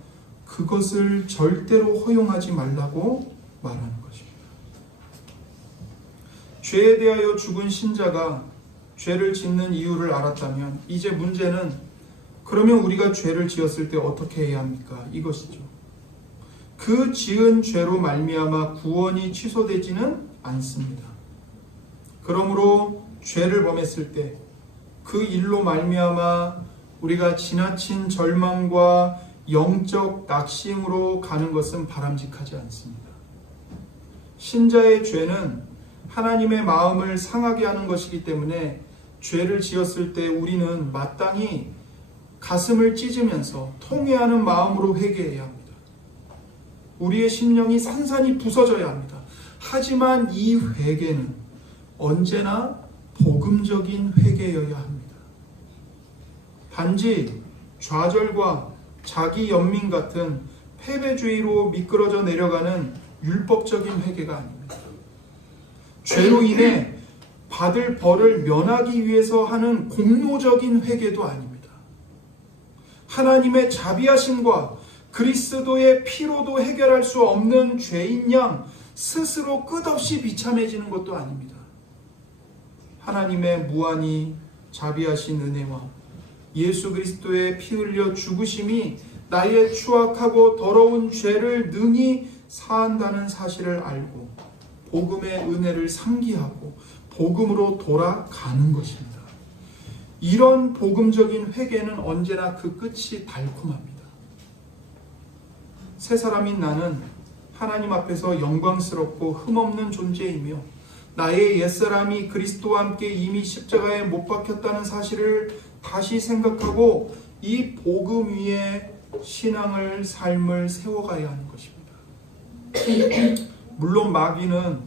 그것을 절대로 허용하지 말라고 말하는 것입니다. 죄에 대하여 죽은 신자가 죄를 짓는 이유를 알았다면 이제 문제는, 그러면 우리가 죄를 지었을 때 어떻게 해야 합니까? 이것이죠. 그 지은 죄로 말미암아 구원이 취소되지는 않습니다. 그러므로 죄를 범했을 때 그 일로 말미암아 우리가 지나친 절망과 영적 낙심으로 가는 것은 바람직하지 않습니다. 신자의 죄는 하나님의 마음을 상하게 하는 것이기 때문에 죄를 지었을 때 우리는 마땅히 가슴을 찢으면서 통회하는 마음으로 회개해야 합니다. 우리의 심령이 산산이 부서져야 합니다. 하지만 이 회개는 언제나 복음적인 회개여야 합니다. 단지 좌절과 자기 연민 같은 패배주의로 미끄러져 내려가는 율법적인 회개가 아닙니다. 죄로 인해 받을 벌을 면하기 위해서 하는 공로적인 회개도 아닙니다. 하나님의 자비하심과 그리스도의 피로도 해결할 수 없는 죄인 양 스스로 끝없이 비참해지는 것도 아닙니다. 하나님의 무한히 자비하신 은혜와 예수 그리스도의 피 흘려 죽으심이 나의 추악하고 더러운 죄를 능히 사한다는 사실을 알고 복음의 은혜를 상기하고 복음으로 돌아가는 것입니다. 이런 복음적인 회개는 언제나 그 끝이 달콤합니다. 새 사람인 나는 하나님 앞에서 영광스럽고 흠없는 존재이며 나의 옛사람이 그리스도와 함께 이미 십자가에 못 박혔다는 사실을 다시 생각하고 이 복음 위에 신앙을, 삶을 세워가야 하는 것입니다. 물론 마귀는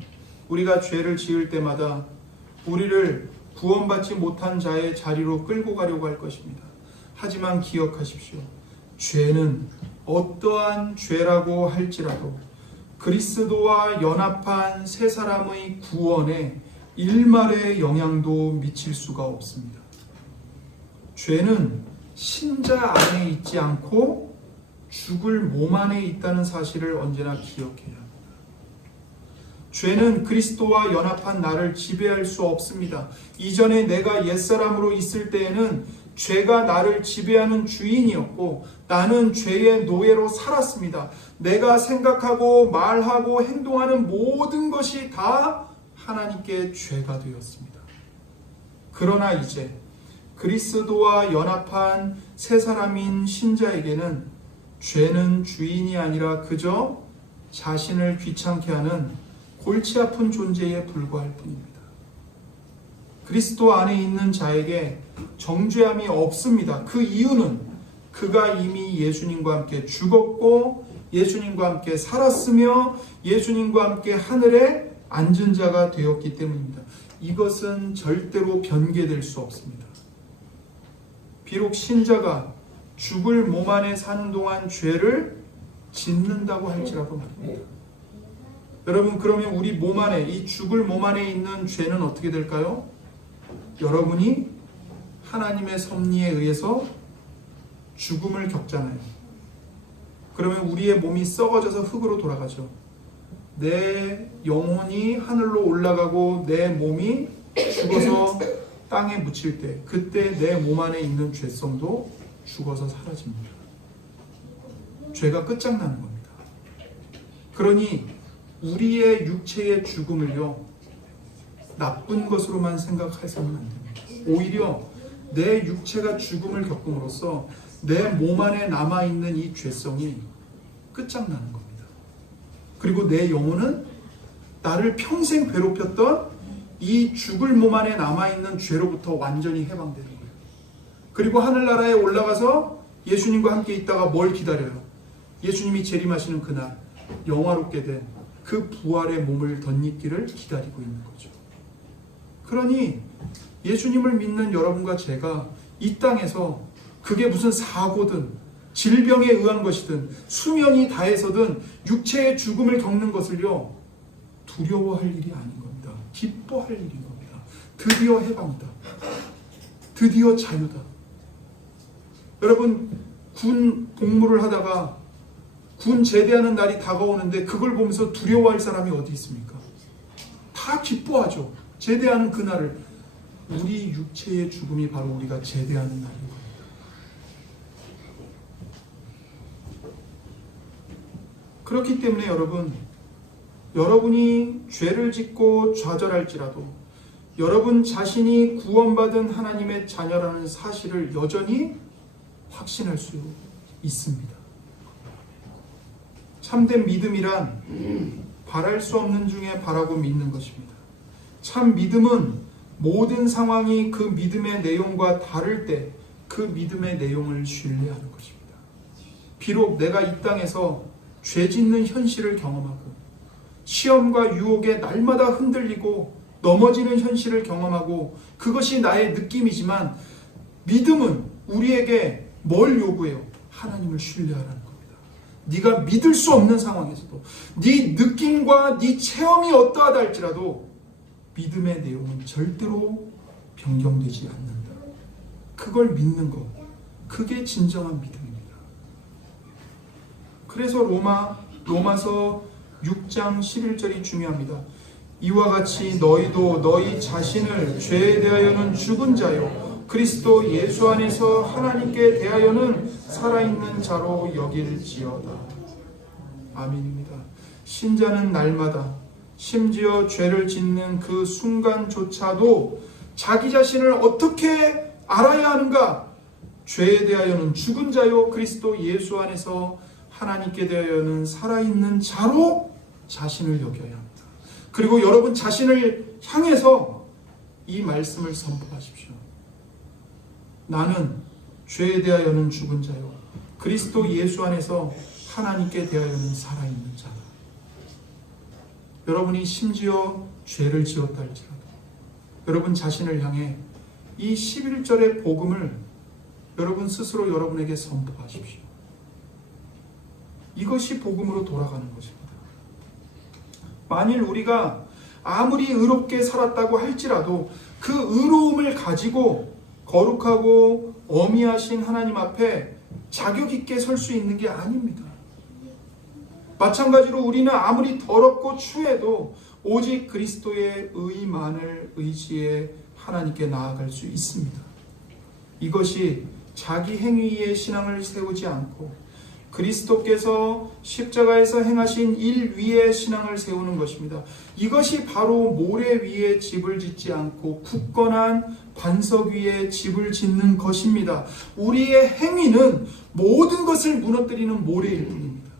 우리가 죄를 지을 때마다 우리를 구원받지 못한 자의 자리로 끌고 가려고 할 것입니다. 하지만 기억하십시오. 죄는 어떠한 죄라고 할지라도 그리스도와 연합한 새 사람의 구원에 일말의 영향도 미칠 수가 없습니다. 죄는 신자 안에 있지 않고 죽을 몸 안에 있다는 사실을 언제나 기억해야 합니다. 죄는 그리스도와 연합한 나를 지배할 수 없습니다. 이전에 내가 옛사람으로 있을 때에는 죄가 나를 지배하는 주인이었고 나는 죄의 노예로 살았습니다. 내가 생각하고 말하고 행동하는 모든 것이 다 하나님께 죄가 되었습니다. 그러나 이제 그리스도와 연합한 새 사람인 신자에게는 죄는 주인이 아니라 그저 자신을 귀찮게 하는 골치 아픈 존재에 불과할 뿐입니다. 그리스도 안에 있는 자에게 정죄함이 없습니다. 그 이유는 그가 이미 예수님과 함께 죽었고 예수님과 함께 살았으며 예수님과 함께 하늘에 앉은 자가 되었기 때문입니다. 이것은 절대로 변개될 수 없습니다. 비록 신자가 죽을 몸 안에 사는 동안 죄를 짓는다고 할지라도 말입니다. 여러분, 그러면 우리 몸 안에, 이 죽을 몸 안에 있는 죄는 어떻게 될까요? 여러분이 하나님의 섭리에 의해서 죽음을 겪잖아요. 그러면 우리의 몸이 썩어져서 흙으로 돌아가죠. 내 영혼이 하늘로 올라가고 내 몸이 죽어서 땅에 묻힐 때, 그때 내 몸 안에 있는 죄성도 죽어서 사라집니다. 죄가 끝장나는 겁니다. 그러니 우리의 육체의 죽음을요, 나쁜 것으로만 생각해서는 안 됩니다. 오히려 내 육체가 죽음을 겪음으로써 내 몸 안에 남아있는 이 죄성이 끝장나는 겁니다. 그리고 내 영혼은 나를 평생 괴롭혔던 이 죽을 몸 안에 남아있는 죄로부터 완전히 해방되는 거예요. 그리고 하늘나라에 올라가서 예수님과 함께 있다가 뭘 기다려요? 예수님이 재림하시는 그날 영화롭게 된 그 부활의 몸을 덧입기를 기다리고 있는 거죠. 그러니 예수님을 믿는 여러분과 제가 이 땅에서 그게 무슨 사고든 질병에 의한 것이든 수명이 다해서든 육체의 죽음을 겪는 것을요, 두려워할 일이 아닌 겁니다. 기뻐할 일인 겁니다. 드디어 해방이다. 드디어 자유다. 여러분, 군 복무를 하다가 군 제대하는 날이 다가오는데 그걸 보면서 두려워할 사람이 어디 있습니까? 다 기뻐하죠. 제대하는 그날을. 우리 육체의 죽음이 바로 우리가 제대하는 날인 겁니다. 그렇기 때문에 여러분이 죄를 짓고 좌절할지라도 여러분 자신이 구원받은 하나님의 자녀라는 사실을 여전히 확신할 수 있습니다. 참된 믿음이란 바랄 수 없는 중에 바라고 믿는 것입니다. 참 믿음은 모든 상황이 그 믿음의 내용과 다를 때 그 믿음의 내용을 신뢰하는 것입니다. 비록 내가 이 땅에서 죄 짓는 현실을 경험하고 시험과 유혹에 날마다 흔들리고 넘어지는 현실을 경험하고 그것이 나의 느낌이지만 믿음은 우리에게 뭘 요구해요? 하나님을 신뢰하라는 겁니다. 네가 믿을 수 없는 상황에서도 네 느낌과 네 체험이 어떠하다 할지라도 믿음의 내용은 절대로 변경되지 않는다. 그걸 믿는 것, 그게 진정한 믿음입니다. 그래서 로마서 6장 11절이 중요합니다. 이와 같이 너희도 너희 자신을 죄에 대하여는 죽은 자요 그리스도 예수 안에서 하나님께 대하여는 살아있는 자로 여길지어다. 아멘입니다. 신자는 날마다 심지어 죄를 짓는 그 순간조차도 자기 자신을 어떻게 알아야 하는가? 죄에 대하여는 죽은 자요 그리스도 예수 안에서 하나님께 대하여는 살아있는 자로 자신을 여겨야 합니다. 그리고 여러분 자신을 향해서 이 말씀을 선포하십시오. 나는 죄에 대하여는 죽은 자요 그리스도 예수 안에서 하나님께 대하여는 살아있는 자다. 여러분이 심지어 죄를 지었다 할지라도 여러분 자신을 향해 이 11절의 복음을 여러분 스스로 여러분에게 선포하십시오. 이것이 복음으로 돌아가는 것입니다. 만일 우리가 아무리 의롭게 살았다고 할지라도 그 의로움을 가지고 거룩하고 어미하신 하나님 앞에 자격 있게 설 수 있는 게 아닙니다. 마찬가지로 우리는 아무리 더럽고 추해도 오직 그리스도의 의만을 의지해 하나님께 나아갈 수 있습니다. 이것이 자기 행위의 신앙을 세우지 않고 그리스도께서 십자가에서 행하신 일 위에 신앙을 세우는 것입니다. 이것이 바로 모래 위에 집을 짓지 않고 굳건한 반석 위에 집을 짓는 것입니다. 우리의 행위는 모든 것을 무너뜨리는 모래일 뿐입니다.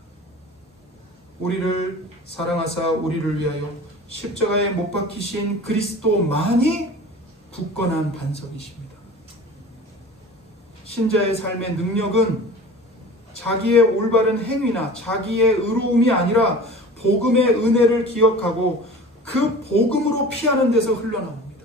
우리를 사랑하사 우리를 위하여 십자가에 못 박히신 그리스도만이 굳건한 반석이십니다. 신자의 삶의 능력은 자기의 올바른 행위나 자기의 의로움이 아니라 복음의 은혜를 기억하고 그 복음으로 피하는 데서 흘러나옵니다.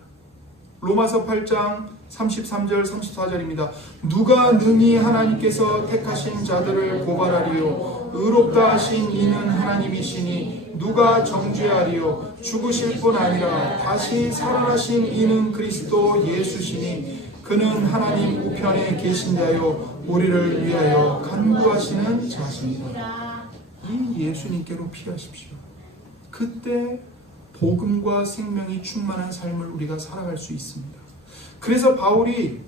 로마서 8장 33절 34절입니다. 누가 능히 하나님께서 택하신 자들을 고발하리요 의롭다 하신 이는 하나님이시니 누가 정죄하리요 죽으실 뿐 아니라 다시 살아나신 이는 그리스도 예수시니 그는 하나님 우편에 계신 자요 우리를 위하여 간구하시는 자십니다. 이 예수님께로 피하십시오. 그때 복음과 생명이 충만한 삶을 우리가 살아갈 수 있습니다. 그래서 바울이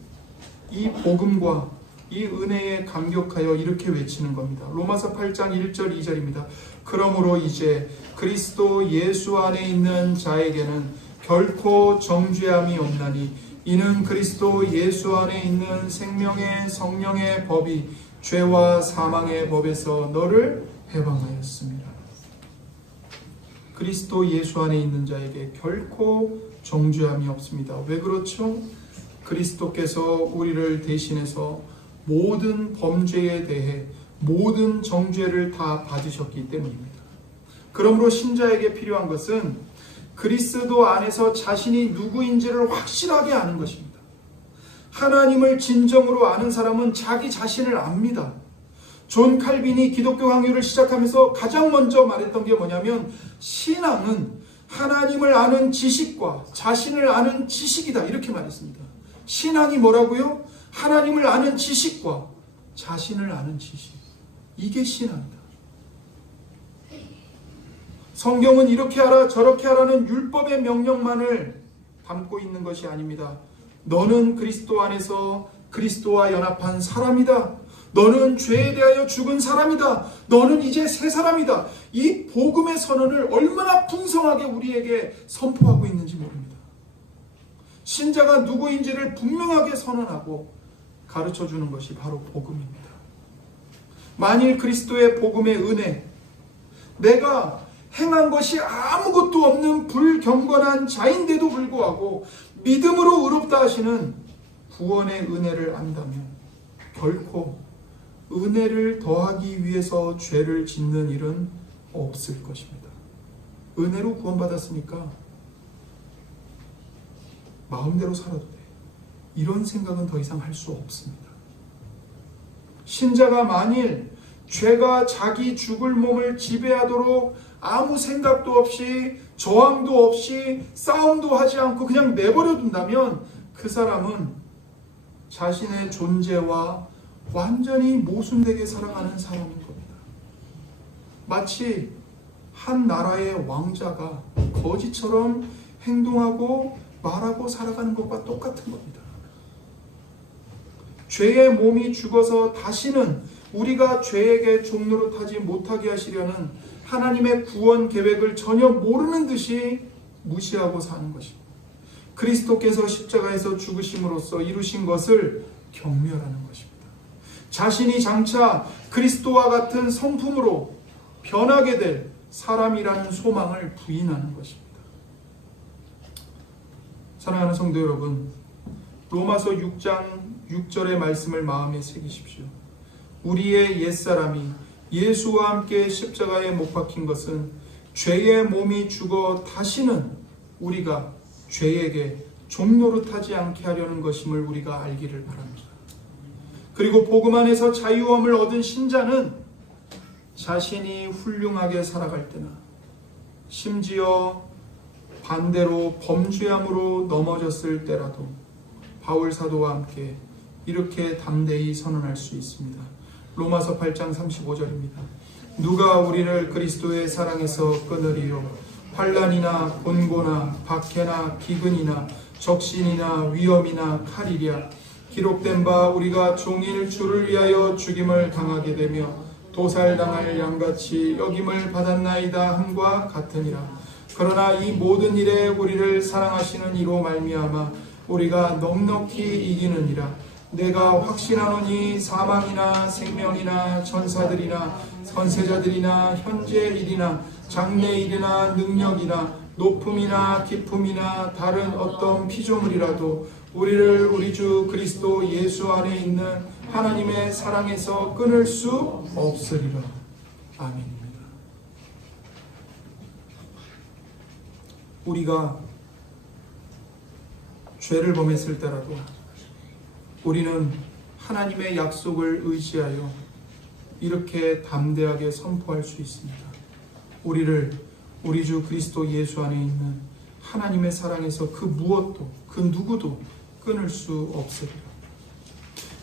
이 복음과 이 은혜에 감격하여 이렇게 외치는 겁니다. 로마서 8장 1절 2절입니다. 그러므로 이제 그리스도 예수 안에 있는 자에게는 결코 정죄함이 없나니 이는 그리스도 예수 안에 있는 생명의 성령의 법이 죄와 사망의 법에서 너를 해방하였습니다. 그리스도 예수 안에 있는 자에게 결코 정죄함이 없습니다. 왜 그렇죠? 그리스도께서 우리를 대신해서 모든 범죄에 대해 모든 정죄를 다 받으셨기 때문입니다. 그러므로 신자에게 필요한 것은 그리스도 안에서 자신이 누구인지를 확실하게 아는 것입니다. 하나님을 진정으로 아는 사람은 자기 자신을 압니다. 존 칼빈이 기독교 강요를 시작하면서 가장 먼저 말했던 게 뭐냐면 신앙은 하나님을 아는 지식과 자신을 아는 지식이다 이렇게 말했습니다. 신앙이 뭐라고요? 하나님을 아는 지식과 자신을 아는 지식. 이게 신앙이다. 성경은 이렇게 하라 저렇게 하라는 율법의 명령만을 담고 있는 것이 아닙니다. 너는 그리스도 안에서 그리스도와 연합한 사람이다. 너는 죄에 대하여 죽은 사람이다. 너는 이제 새 사람이다. 이 복음의 선언을 얼마나 풍성하게 우리에게 선포하고 있는지 모릅니다. 신자가 누구인지를 분명하게 선언하고 가르쳐주는 것이 바로 복음입니다. 만일 그리스도의 복음의 은혜, 내가 행한 것이 아무것도 없는 불경건한 자인데도 불구하고 믿음으로 의롭다 하시는 구원의 은혜를 안다면 결코 은혜를 더하기 위해서 죄를 짓는 일은 없을 것입니다. 은혜로 구원받았으니까 마음대로 살아도 돼. 이런 생각은 더 이상 할 수 없습니다. 신자가 만일 죄가 자기 죽을 몸을 지배하도록 아무 생각도 없이 저항도 없이 싸움도 하지 않고 그냥 내버려 둔다면 그 사람은 자신의 존재와 완전히 모순되게 살아가는 사람인 겁니다. 마치 한 나라의 왕자가 거지처럼 행동하고 말하고 살아가는 것과 똑같은 겁니다. 죄의 몸이 죽어서 다시는 우리가 죄에게 종노릇하지 못하게 하시려는 하나님의 구원 계획을 전혀 모르는 듯이 무시하고 사는 것입니다. 그리스도께서 십자가에서 죽으심으로써 이루신 것을 경멸하는 것입니다. 자신이 장차 그리스도와 같은 성품으로 변하게 될 사람이라는 소망을 부인하는 것입니다. 사랑하는 성도 여러분, 로마서 6장 6절의 말씀을 마음에 새기십시오. 우리의 옛사람이 예수와 함께 십자가에 못 박힌 것은 죄의 몸이 죽어 다시는 우리가 죄에게 종노릇하지 않게 하려는 것임을 우리가 알기를 바랍니다. 그리고 복음 안에서 자유함을 얻은 신자는 자신이 훌륭하게 살아갈 때나 심지어 반대로 범죄함으로 넘어졌을 때라도 바울 사도와 함께 이렇게 담대히 선언할 수 있습니다. 로마서 8장 35절입니다. 누가 우리를 그리스도의 사랑에서 끊으리요? 환난이나 곤고나 박해나 기근이나 적신이나 위험이나 칼이랴. 기록된 바 우리가 종일 주를 위하여 죽임을 당하게 되며 도살당할 양같이 여김을 받았나이다 함과 같으니라. 그러나 이 모든 일에 우리를 사랑하시는 이로 말미암아 우리가 넉넉히 이기느니라. 내가 확신하노니 사망이나 생명이나 천사들이나 선세자들이나 현재 일이나 장래 일이나 능력이나 높음이나 깊음이나 다른 어떤 피조물이라도 우리를 우리 주 그리스도 예수 안에 있는 하나님의 사랑에서 끊을 수 없으리라. 아멘입니다. 우리가 죄를 범했을 때라도 우리는 하나님의 약속을 의지하여 이렇게 담대하게 선포할 수 있습니다. 우리를 우리 주 그리스도 예수 안에 있는 하나님의 사랑에서 그 무엇도 그 누구도 끊을 수 없으리라.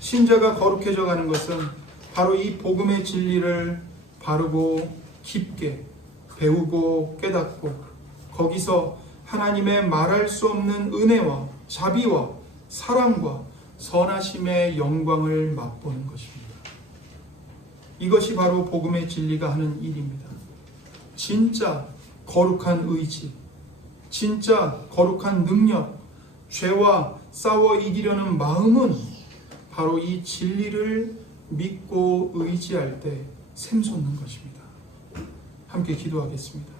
신자가 거룩해져 가는 것은 바로 이 복음의 진리를 바르고 깊게 배우고 깨닫고 거기서 하나님의 말할 수 없는 은혜와 자비와 사랑과 선하심의 영광을 맛보는 것입니다. 이것이 바로 복음의 진리가 하는 일입니다. 진짜 거룩한 의지, 진짜 거룩한 능력, 죄와 싸워 이기려는 마음은 바로 이 진리를 믿고 의지할 때 샘솟는 것입니다. 함께 기도하겠습니다.